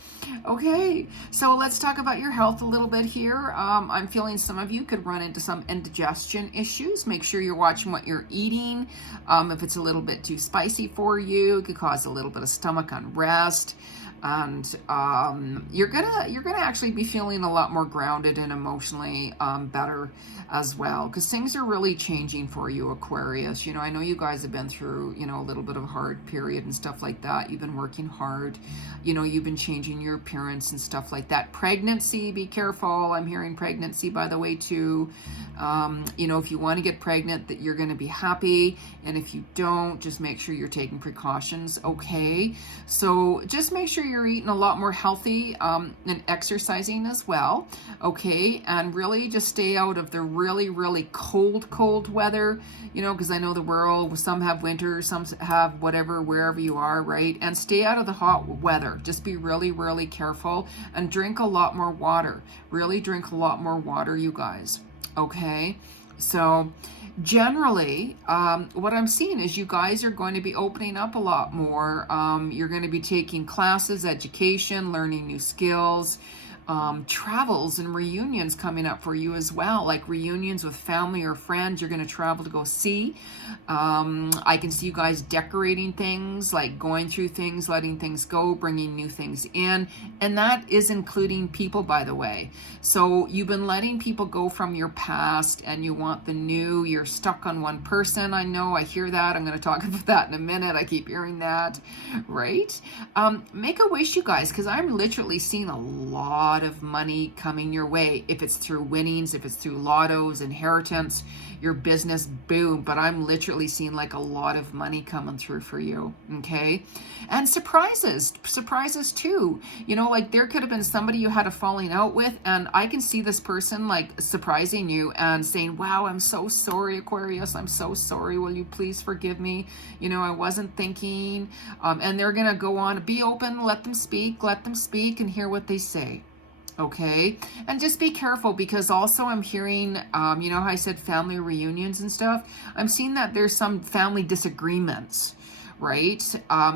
Okay, so let's talk about your health a little bit here. I'm feeling some of you could run into some indigestion issues. Make sure you're watching what you're eating. If it's a little bit too spicy for you, it could cause a little bit of stomach unrest. And you're gonna actually be feeling a lot more grounded and emotionally better as well, because things are really changing for you, Aquarius. You know, I know you guys have been through, you know, a little bit of a hard period and stuff like that. You've been working hard, you know, you've been changing your appearance and stuff like that. Pregnancy, be careful. I'm hearing pregnancy, by the way, too. You know, if you want to get pregnant, that you're going to be happy, and if you don't, just make sure you're taking precautions. Okay, so just make sure you're eating a lot more healthy and exercising as well. Okay, and really just stay out of the really cold weather, you know, because I know the world, some have winter, some have whatever, wherever you are, right? And stay out of the hot weather. Just be really careful, and drink a lot more water. Really drink a lot more water, you guys. Okay, so generally what I'm seeing is you guys are going to be opening up a lot more. You're going to be taking classes, education, learning new skills, travels and reunions coming up for you as well, like reunions with family or friends you're going to travel to go see. I can see you guys decorating things, like going through things, letting things go, bringing new things in, and that is including people, by the way. So you've been letting people go from your past and you want the new. You're stuck on one person. I know, I hear that. I'm going to talk about that in a minute. I keep hearing that, right? Make a wish, you guys, because I'm literally seeing a lot of money coming your way. If it's through winnings, if it's through lottos, inheritance, your business, boom. But I'm literally seeing like a lot of money coming through for you. Okay, and surprises too. You know, like there could have been somebody you had a falling out with, and I can see this person like surprising you and saying, wow, I'm so sorry, Aquarius, I'm so sorry, will you please forgive me, you know, I wasn't thinking. And they're gonna go on, be open, let them speak and hear what they say. Okay, and just be careful, because also I'm hearing, you know how I said family reunions and stuff? I'm seeing that there's some family disagreements, right?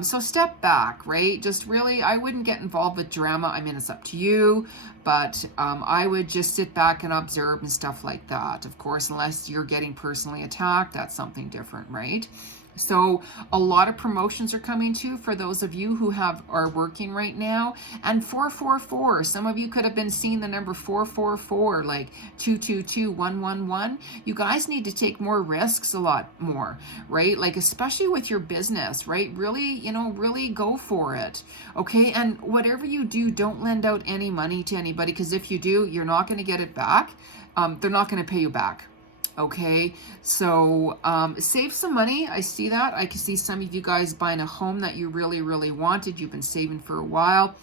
So step back, right? Just really, I wouldn't get involved with drama. I mean, it's up to you, but I would just sit back and observe and stuff like that. Of course, unless you're getting personally attacked, that's something different, right? So a lot of promotions are coming too for those of you who are working right now. And 444, some of you could have been seeing the number 444, like 222, 111. You guys need to take more risks, a lot more, right? Like especially with your business, right? Really, you know, really go for it. Okay, and whatever you do, don't lend out any money to anybody, because if you do, you're not going to get it back. They're not going to pay you back. Okay, so save some money. I see that. I can see some of you guys buying a home that you really wanted. You've been saving for a while,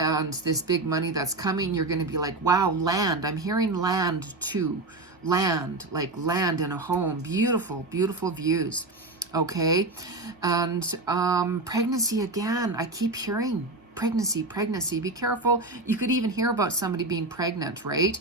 and this big money that's coming, you're going to be like, wow, land. I'm hearing land too. Land, like land in a home. Beautiful views. Okay, and pregnancy again. I keep hearing pregnancy, be careful. You could even hear about somebody being pregnant, right?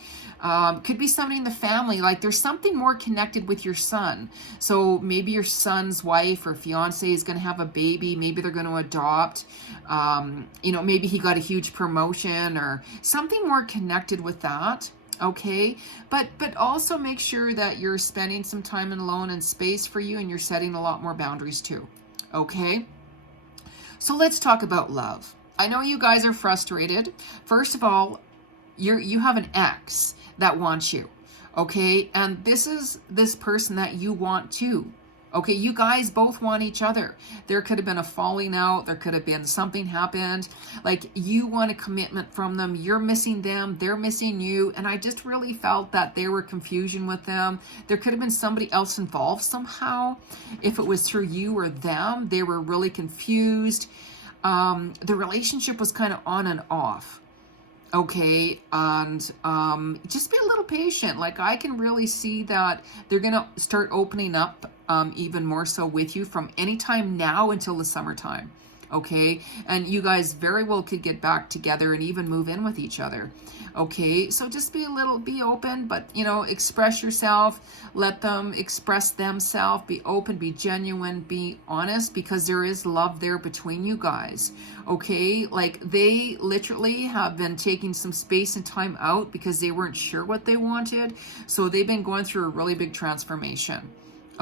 Could be somebody in the family, like there's something more connected with your son. So maybe your son's wife or fiance is going to have a baby. Maybe they're going to adopt. You know, maybe he got a huge promotion or something more connected with that. Okay, but also make sure that you're spending some time alone and space for you, and you're setting a lot more boundaries too. Okay, so let's talk about love. I know you guys are frustrated. First of all, you have an ex that wants you, okay? And this is this person that you want too, okay? You guys both want each other. There could have been a falling out. There could have been something happened. Like you want a commitment from them. You're missing them. They're missing you. And I just really felt that there were confusion with them. There could have been somebody else involved somehow. If it was through you or them, they were really confused. The relationship was kind of on and off. Okay, and just be a little patient. Like I can really see that they're gonna start opening up even more so with you from any time now until the summertime. okay? And you guys very well could get back together and even move in with each other, okay? So just be open, but, you know, express yourself, let them express themselves, be open, be genuine, be honest, because there is love there between you guys, okay? Like, they literally have been taking some space and time out because they weren't sure what they wanted, so they've been going through a really big transformation.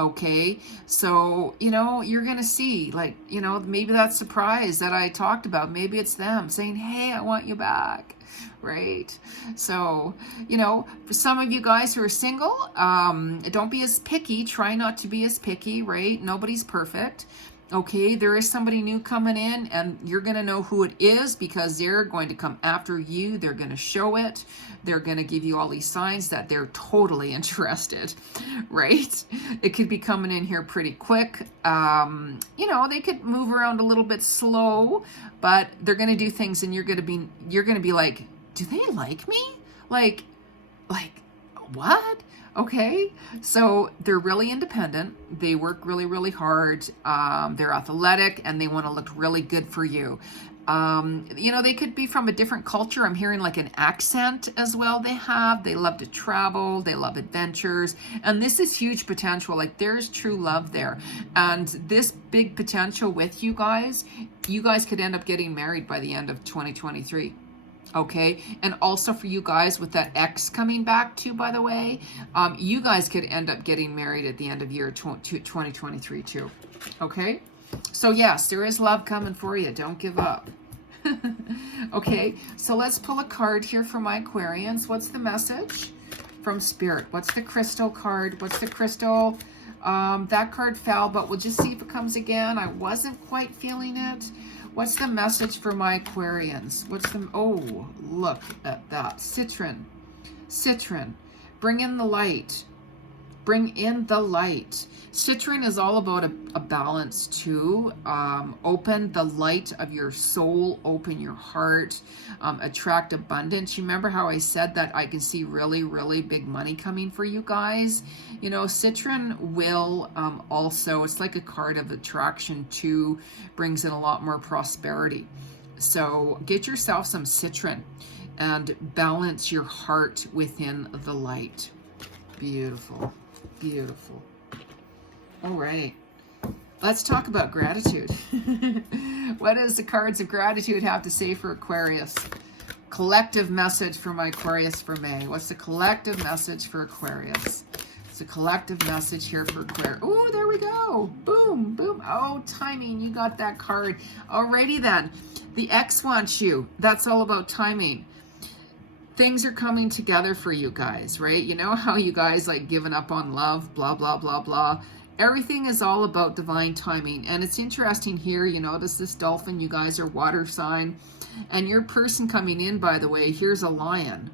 Okay, so, you know, you're gonna see, like, you know, maybe that surprise that I talked about, maybe it's them saying, hey, I want you back, right? So, you know, for some of you guys who are single, don't be as picky, try not to be as picky, right? Nobody's perfect. Okay, there is somebody new coming in, and you're going to know who it is because they're going to come after you. They're going to show it. They're going to give you all these signs that they're totally interested, right? It could be coming in here pretty quick. You know, they could move around a little bit slow, but they're going to do things, and you're going to be like, do they like me? Like what? Okay, so they're really independent. They work really, really hard. They're athletic, and they want to look really good for you. You know, they could be from a different culture. I'm hearing like an accent as well they love to travel. They love adventures. And this is huge potential. Like, there's true love there. And this big potential with you guys could end up getting married by the end of 2023. Okay, and also for you guys with that ex coming back too, by the way, you guys could end up getting married at the end of year 2023 too. Okay, so yes, there is love coming for you. Don't give up. Okay, so let's pull a card here for my Aquarians. What's the message from Spirit? What's the crystal card? What's the crystal? That card fell, but we'll just see if it comes again. I wasn't quite feeling it. What's the message for my Aquarians? Oh, look at that. Citron. Bring in the light. Bring in the light. Citron is all about a balance too. Open the light of your soul, open your heart, attract abundance. You remember how I said that I can see really, really big money coming for you guys? You know, Citron will also, it's like a card of attraction too, brings in a lot more prosperity. So get yourself some Citron and balance your heart within the light. Beautiful. Beautiful. All right, let's talk about gratitude. What does the cards of gratitude have to say for Aquarius? Collective message for my Aquarius for May. What's the collective message for Aquarius? It's a collective message here for Aquarius. Oh, there we go. Boom, boom. Oh, timing. You got that card. Alrighty then. The ex wants you. That's all about timing. Things are coming together for you guys, right? You know how you guys like giving up on love, blah, blah, blah, blah. Everything is all about divine timing. And it's interesting here, you notice this dolphin, you guys are water sign. And your person coming in, by the way, here's a lion.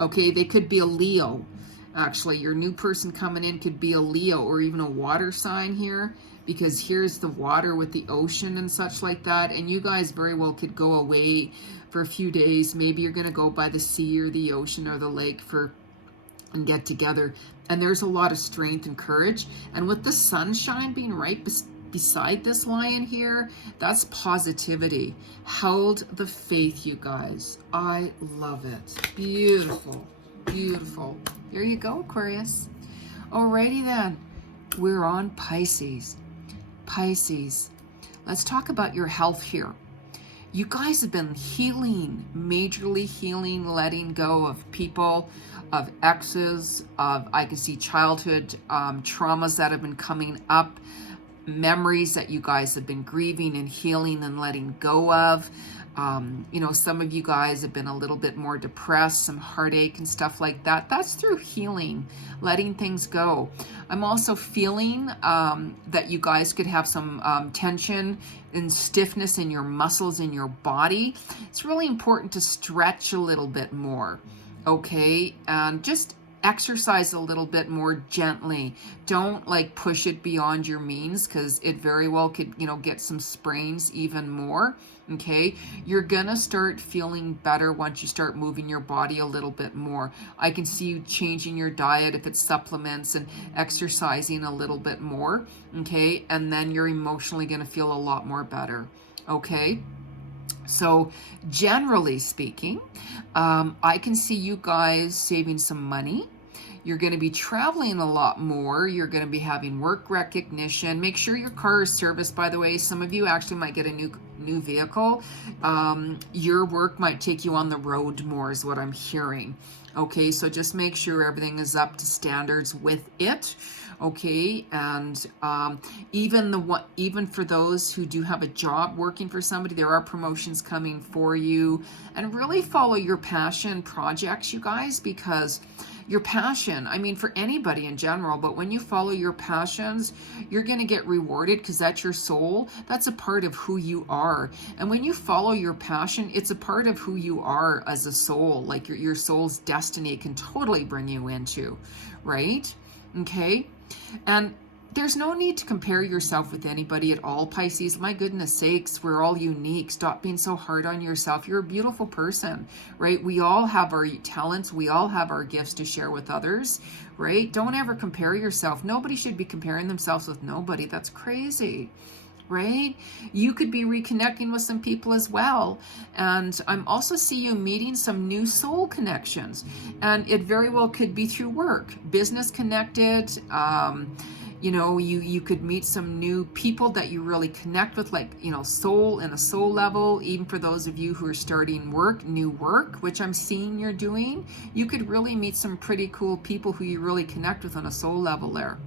Okay, they could be a Leo. Actually, your new person coming in could be a Leo or even a water sign here, because here's the water with the ocean and such like that. And you guys very well could go away for a few days. Maybe you're going to go by the sea or the ocean or the lake and get together. And there's a lot of strength and courage. And with the sunshine being right beside this lion here, that's positivity. Held the faith, you guys. I love it. Beautiful. Beautiful. There you go, Aquarius. Alrighty then. We're on Pisces. Pisces. Let's talk about your health here. You guys have been healing, majorly healing, letting go of people, of exes, of, I can see childhood traumas that have been coming up, memories that you guys have been grieving and healing and letting go of. You know, some of you guys have been a little bit more depressed, some heartache and stuff like that. That's through healing, letting things go. I'm also feeling that you guys could have some tension and stiffness in your muscles in your body. It's really important to stretch a little bit more, okay? And just exercise a little bit more gently. Don't like push it beyond your means, because it very well could, you know, get some sprains even more. Okay, you're gonna start feeling better once you start moving your body a little bit more. I can see you changing your diet, if it's supplements, and exercising a little bit more. Okay, and then you're emotionally gonna feel a lot more better. Okay, so generally speaking, I can see you guys saving some money. You're going to be traveling a lot more. You're going to be having work recognition. Make sure your car is serviced, by the way. Some of you actually might get a new vehicle. Your work might take you on the road more, is what I'm hearing. Okay, so just make sure everything is up to standards with it. Okay, and even for those who do have a job working for somebody, there are promotions coming for you. And really follow your passion projects, you guys, because your passion, I mean, for anybody in general, but when you follow your passions, you're going to get rewarded, because that's your soul. That's a part of who you are. And when you follow your passion, it's a part of who you are as a soul. Like your soul's destiny can totally bring you into, right? Okay. And there's no need to compare yourself with anybody at all, Pisces. My goodness sakes, we're all unique. Stop being so hard on yourself. You're a beautiful person, right? We all have our talents. We all have our gifts to share with others, right? Don't ever compare yourself. Nobody should be comparing themselves with nobody. That's crazy, right? You could be reconnecting with some people as well. And I'm also see you meeting some new soul connections. And it very well could be through work, business connected. You know, you could meet some new people that you really connect with, like, you know, soul and a soul level. Even for those of you who are starting work, new work, which I'm seeing you're doing, you could really meet some pretty cool people who you really connect with on a soul level there.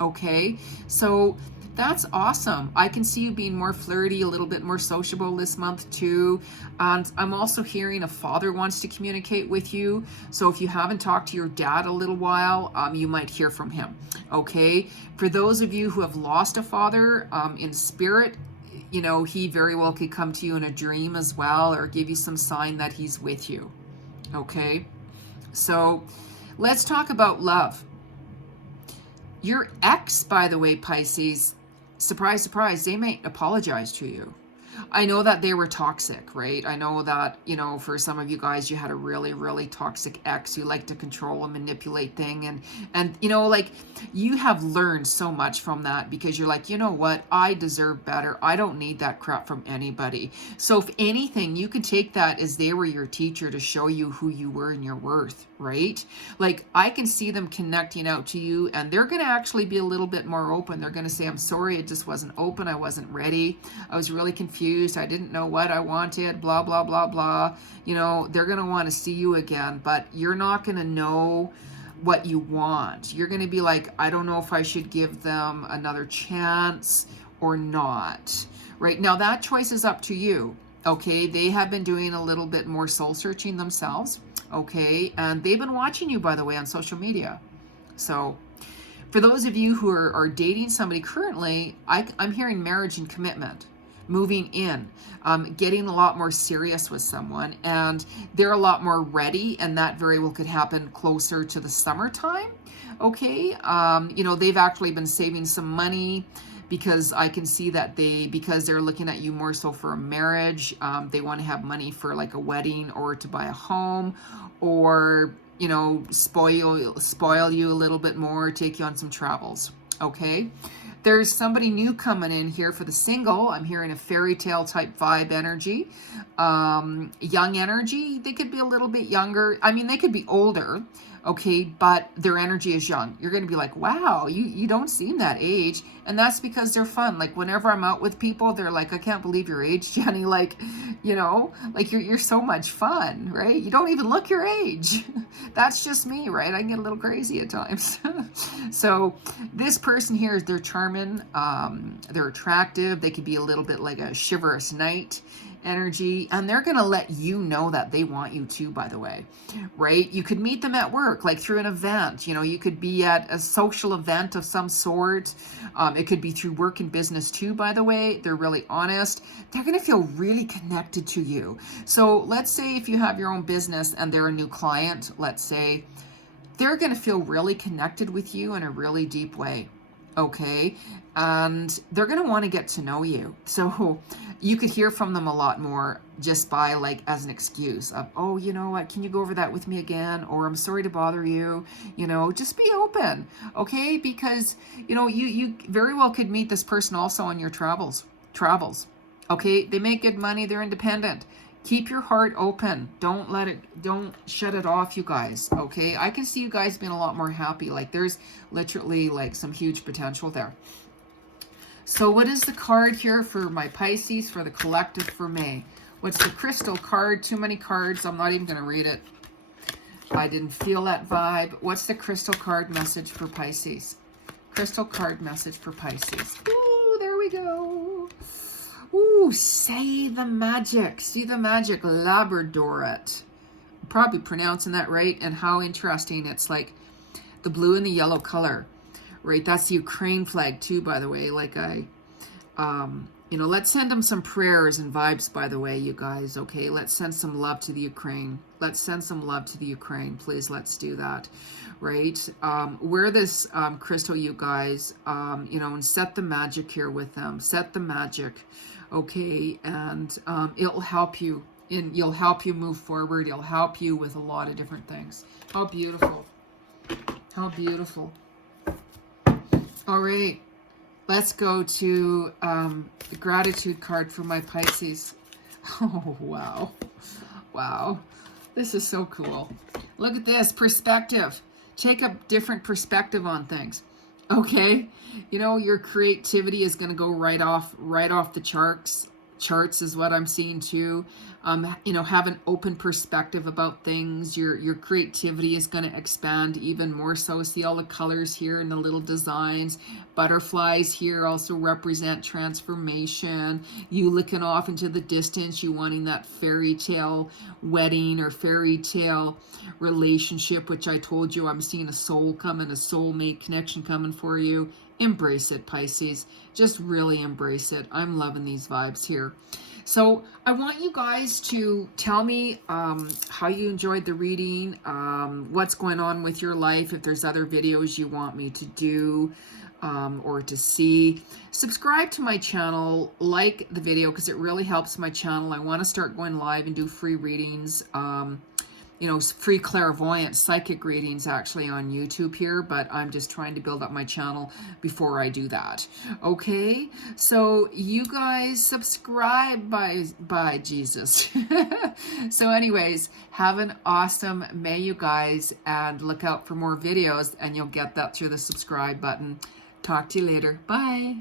Okay, so that's awesome. I can see you being more flirty, a little bit more sociable this month too. And I'm also hearing a father wants to communicate with you. So if you haven't talked to your dad a little while, you might hear from him. Okay, for those of you who have lost a father in spirit, you know, he very well could come to you in a dream as well, or give you some sign that he's with you. Okay, so let's talk about love. Your ex, by the way, Pisces, surprise, surprise, they might apologize to you. I know that they were toxic, right? I know that, you know, for some of you guys, you had a really, really toxic ex who liked to control and manipulate things. And you know, like, you have learned so much from that, because you're like, you know what? I deserve better. I don't need that crap from anybody. So if anything, you could take that as they were your teacher to show you who you were and your worth, right? Like, I can see them connecting out to you, and they're going to actually be a little bit more open. They're going to say, I'm sorry, it just wasn't open. I wasn't ready. I was really confused. I didn't know what I wanted, blah, blah, blah, blah. You know, they're going to want to see you again, but you're not going to know what you want. You're going to be like, I don't know if I should give them another chance or not. Right now, that choice is up to you. Okay, they have been doing a little bit more soul searching themselves. Okay, and they've been watching you, by the way, on social media. So for those of you who are dating somebody currently, I'm hearing marriage and commitment, moving in, getting a lot more serious with someone, and they're a lot more ready, and that very well could happen closer to the summertime. Okay, you know, they've actually been saving some money, because I can see that because they're looking at you more so for a marriage, they want to have money for like a wedding, or to buy a home, or, you know, spoil you a little bit more, take you on some travels. Okay, there's somebody new coming in here for the single. I'm hearing a fairy tale type vibe energy, young energy. They could be a little bit younger. I mean, they could be older. Okay, but their energy is young. You're going to be like, wow, you don't seem that age. And that's because they're fun. Like, whenever I'm out with people, they're like, I can't believe your age, Jenny. Like, you know, like you're so much fun, right? You don't even look your age. That's just me, right? I can get a little crazy at times. So this person here, they're charming. They're attractive. They could be a little bit like a chivalrous knight energy, and they're going to let you know that they want you too, by the way, right? You could meet them at work, like through an event. You know, you could be at a social event of some sort. It could be through work and business too, by the way. They're really honest. They're going to feel really connected to you. So let's say if you have your own business and they're a new client, let's say, they're going to feel really connected with you in a really deep way. Okay, and they're going to want to get to know you. So you could hear from them a lot more just by, like, as an excuse of, oh, you know what, can you go over that with me again? Or I'm sorry to bother you. You know, just be open. Okay, because, you know, you very well could meet this person also on your travels. Okay, they make good money, they're independent. Keep your heart open. Don't shut it off, you guys. Okay, I can see you guys being a lot more happy. Like, there's literally like some huge potential there. So what is the card here for my Pisces, for the collective for May? What's the crystal card? Too many cards. I'm not even going to read it. I didn't feel that vibe. What's the crystal card message for Pisces? Crystal card message for Pisces. Ooh, there we go. Ooh, say the magic. See the magic. Labradorit. I'm probably pronouncing that right. And how interesting. It's like the blue and the yellow color. Right? That's the Ukraine flag too, by the way. Like you know, let's send them some prayers and vibes, by the way, you guys. Okay, let's send some love to the Ukraine. Let's send some love to the Ukraine. Please, let's do that. Right? Wear this crystal, you guys, you know, and set the magic here with them. Set the magic. Okay, and it'll help you. You'll help you move forward. It'll help you with a lot of different things. How beautiful. How beautiful. All right. Let's go to the gratitude card for my Pisces. Oh, wow. Wow. This is so cool. Look at this. Perspective. Take a different perspective on things. Okay? You know, your creativity is going to go right off the charts. Charts is what I'm seeing too. You know, have an open perspective about things. Your creativity is going to expand even more so. See all the colors here and the little designs. Butterflies here also represent transformation. You looking off into the distance, you wanting that fairy tale wedding or fairy tale relationship, which I told you I'm seeing a soul coming, a soulmate connection coming for you. Embrace it, Pisces. Just really embrace it. I'm loving these vibes here. So I want you guys to tell me how you enjoyed the reading, what's going on with your life, if there's other videos you want me to do or to see. Subscribe to my channel, like the video, because it really helps my channel. I want to start going live and do free readings. You know, free clairvoyant psychic readings actually on YouTube here, but I'm just trying to build up my channel before I do that. Okay, so you guys subscribe by Jesus. So anyways, have an awesome May, you guys, and look out for more videos, and you'll get that through the subscribe button. Talk to you later. Bye.